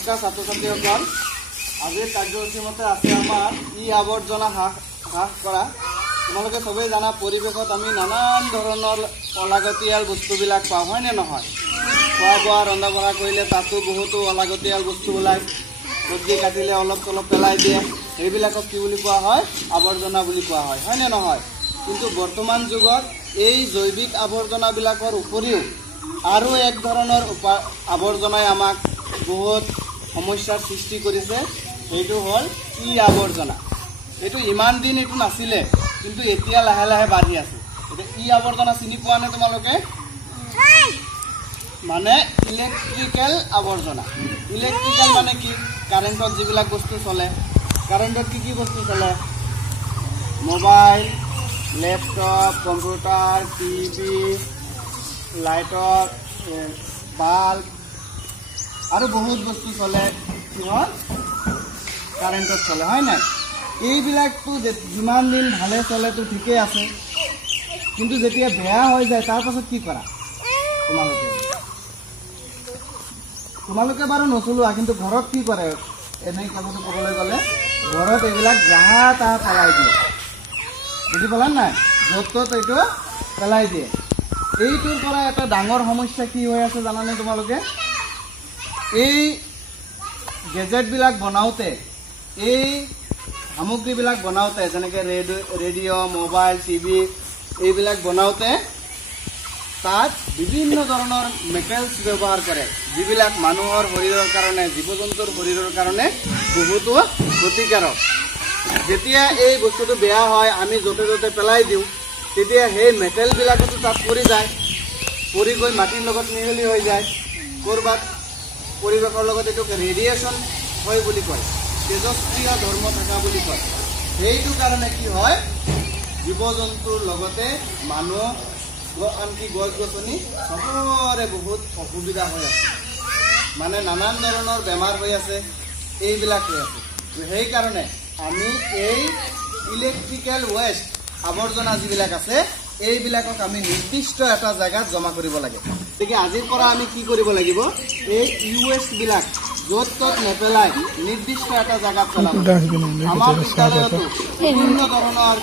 নমস্কাৰ ছাত্ৰ ছাত্ৰীসকল আজিৰ কাৰ্যসূচী মতে আছে আমাৰ ই আৱৰ্জনা হ্ৰাস কৰা তোমালোকে সবেই জানা পৰিৱেশত আমি নানান ধৰণৰ অলাগতিয়াল বস্তুবিলাক পাওঁ হয় নে নহয় খোৱা বোৱা ৰন্ধা বঢ়া কৰিলে তাতো বহুতো অলাগতিয়াল বস্তু ওলায় চব্জি কাটিলে অলপ অলপ পেলাই দিয়ে এইবিলাকক কি বুলি কোৱা হয় আৱৰ্জনা বুলি কোৱা হয় হয় নে নহয় কিন্তু বৰ্তমান যুগত এই জৈৱিক আৱৰ্জনাবিলাকৰ উপৰিও আৰু এক ধৰণৰ আৱৰ্জনাই আমাক বহুত সমস্যাৰ সৃষ্টি কৰিছে এইটো হ'ল ই আৱৰ্জনা এইটো ইমান দিন এইটো নাছিলে কিন্তু এতিয়া লাহে লাহে বাঢ়ি আছে এটা ই আৱৰ্জনা চিনি পোৱা নে তোমালোকে মানে ইলেক্ট্ৰিকেল আৱৰ্জনা ইলেক্ট্ৰিকেল মানে কি কাৰেণ্টত যিবিলাক বস্তু চলে কাৰেণ্টত কি বস্তু চলে মোবাইল লেপটপ কম্পিউটাৰ টিভি লাইটৰ বাল্ব আৰু বহুত বস্তু চলে কিহৰ কাৰেণ্টত চলে হয় নাই এইবিলাকতো যিমান দিন ভালে চলেতো ঠিকেই আছে কিন্তু যেতিয়া বেয়া হৈ যায় তাৰ পাছত কি কৰা তোমালোকে বাৰু নচলোৱা কিন্তু ঘৰত কি কৰে এনে কথাটো ক'বলৈ গ'লে ঘৰত এইবিলাক যাহা তাহা পেলাই দিয়ে বুজি পালা নাই য'ত ত'ত এইটো পেলাই দিয়ে এইটোৰ পৰা এটা ডাঙৰ সমস্যা কি হৈ আছে জানানে তোমালোকে এই গেজেটবিলাক বনাওঁতে এই সামগ্ৰীবিলাক বনাওঁতে যেনেকৈ ৰেডিঅ' মোবাইল টিভি এইবিলাক বনাওঁতে তাত বিভিন্ন ধৰণৰ মেটেলছ ব্যৱহাৰ কৰে যিবিলাক মানুহৰ শৰীৰৰ কাৰণে জীৱ জন্তুৰ শৰীৰৰ কাৰণে বহুতো ক্ষতিকাৰক যেতিয়া এই বস্তুটো বেয়া হয় আমি য'তে ত'তে পেলাই দিওঁ তেতিয়া সেই মেটেলবিলাকতো তাত পৰি যায় পৰি গৈ মাটিৰ লগত মিহলি হৈ যায় ক'ৰবাত পৰিৱেশৰ লগত এইটোক ৰেডিয়েশ্যন হয় বুলি কয় তেজস্ক্ৰিয় ধৰ্ম থকা বুলি কয় সেইটো কাৰণে কি হয় জীৱ জন্তুৰ লগতে মানুহ আনকি গছ গছনি চবৰে বহুত অসুবিধা হৈ আছে মানে নানান ধৰণৰ বেমাৰ হৈ আছে এইবিলাক হৈ আছে সেইকাৰণে আমি এই ইলেক্ট্ৰিকেল ৱেষ্ট আৱৰ্জনা যিবিলাক আছে এইবিলাকক আমি নিৰ্দিষ্ট এটা জেগাত জমা কৰিব লাগে গতিকে আজিৰ পৰা আমি কি কৰিব লাগিব এই ৱেষ্টবিলাক য'ত ত'ত নেপেলাই নিৰ্দিষ্ট এটা জেগাত পেলাব আমাৰ বিদ্যালয়তো বিভিন্ন ধৰণৰ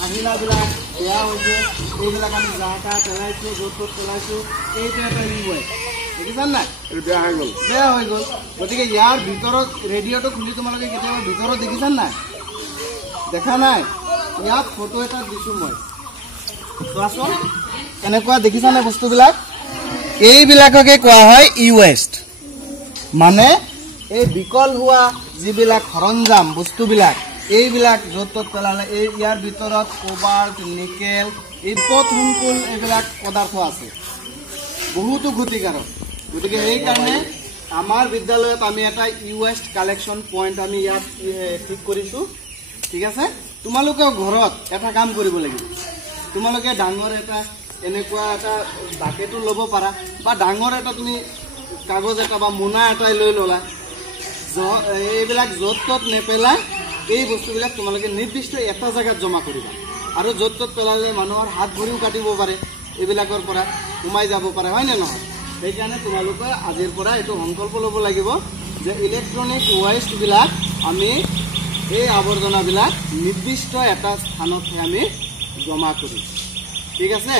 আহিলাবিলাক বেয়া হৈছে এইবিলাক আমি যাহা তাহা পেলাইছোঁ য'ত ত'ত পেলাইছোঁ এইটো এটা ৱেষ্ট দেখিছা নাই বেয়া হৈ গ'ল গতিকে ইয়াৰ ভিতৰত ৰেডিঅ'টো খুলি তোমালোকে কেতিয়াবা ভিতৰত দেখিছা নাই দেখা নাই ইয়াত ফটো এটা দিছোঁ মই চোৱাচোন এনেকুৱা দেখিছানে বস্তুবিলাক এইবিলাককে কোৱা হয় ই ৱেষ্ট মানে এই বিকল হোৱা যিবিলাক সৰঞ্জাম বস্তুবিলাক এইবিলাক য'ত ত'ত পেলালে এই ইয়াৰ ভিতৰত কোবাল্ট নিকেল এই পথসংকুল এইবিলাক পদাৰ্থ আছে বহুতো ক্ষতিকাৰক গতিকে সেইকাৰণে আমাৰ বিদ্যালয়ত আমি এটা ই ৱেষ্ট কালেকশ্যন পইণ্ট আমি ইয়াত ঠিক কৰিছোঁ ঠিক আছে তোমালোকেও ঘৰত এটা কাম কৰিব লাগিব তোমালোকে ডাঙৰ এটা এনেকুৱা এটা বাকেটো ল'ব পাৰা বা ডাঙৰ এটা তুমি কাগজ এটা বা মোনা এটাই লৈ ল'লা এইবিলাক য'ত ত'ত নেপেলাই এই বস্তুবিলাক তোমালোকে নিৰ্দিষ্ট এটা জেগাত জমা কৰিবা আৰু য'ত ত'ত পেলালে মানুহৰ হাত ভৰিও কাটিব পাৰে এইবিলাকৰ পৰা সোমাই যাব পাৰে হয় নে নহয় সেইকাৰণে তোমালোকে আজিৰ পৰা এইটো সংকল্প ল'ব লাগিব যে ইলেক্ট্ৰনিক ৱেষ্টবিলাক আমি এই আৱৰ্জনাবিলাক নিৰ্দিষ্ট এটা স্থানত আমি জমা কৰিম ঠিক আছে